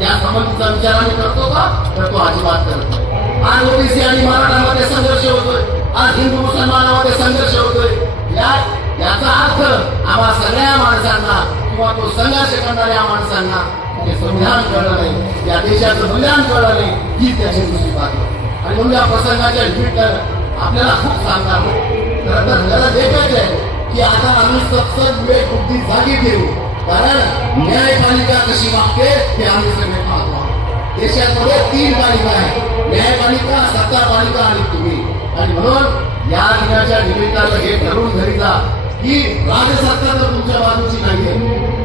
या समजुतीचा विचार आम्ही करतो का? तर तो अजिबात करत आज ओबीसी आणि मराठामध्ये संघर्ष होतोय. आज हिंदू मुसलमानामध्ये संघर्ष होतोय. या याचा अर्थ आम्हा सगळ्या माणसांना किंवा तो संघर्ष करणाऱ्या माणसांना हे संविधान कळलं नाही. या देशाचं मूल्यांकन कळलं नाही. ही त्याची दुसरी बाजू आणि म्हणून या प्रसंगाच्या निमित्तानं आपल्याला खूप सांगणार खरं तर गरज एकच आहे की आता आम्ही सत्सद वेळ बुद्धी जागी ठेवू. कारण न्यायपालिका कशी वागते ते आम्ही सगळे पाहतो. देशामध्ये तीन पालिका आहे न्यायपालिका सत्तापालिका आणि तुम्ही. आणि म्हणून या दिनाच्या निमित्तानं हे ठरवून धरिता की राज्य सरकार तर तुमच्या बाजूची नाहीये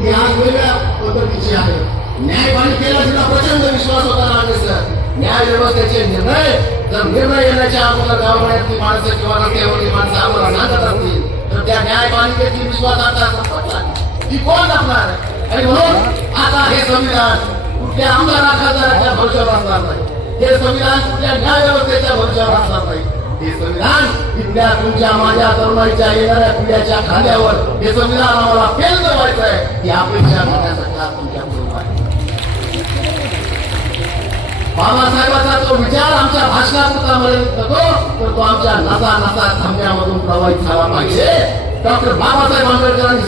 ती आज वेगळ्या पद्धतीची आहे. न्यायपालिकेला तिला प्रचंड विश्वास होता नागेसर न्याय व्यवस्थेचे निर्णय जर निर्णय येण्याच्या अगोदर गावातली माणसं किंवा रस्त्यावरची माणसं आम्हाला सांगत असतील तर त्या न्यायपालिकेची विश्वास आता संपत नाही. ती कोण टाकणार आणि म्हणून आता हे संविधान कुठल्या आमदार खासदाराच्या भविष्यावर असणार नाही. हे संविधान कुठल्या न्याय व्यवस्थेच्या भविष्यावर असणार नाही. हे संविधान इथल्या तुमच्या माझ्या तरुणाईच्या येणाऱ्या पिढ्याच्या खांद्यावर हे संविधान आम्हाला फेल करायचं आहे. ही अपेक्षा करण्यासाठी आज तुमच्या बरोबर आहे. बाबासाहेबांचा तो विचार आमच्या भाषणात मर्यादित नको तर तो आमच्या नसा नसा थांब्यामधून प्रवाहित झाला पाहिजे. डॉक्टर बाबासाहेब आंबेडकरांनी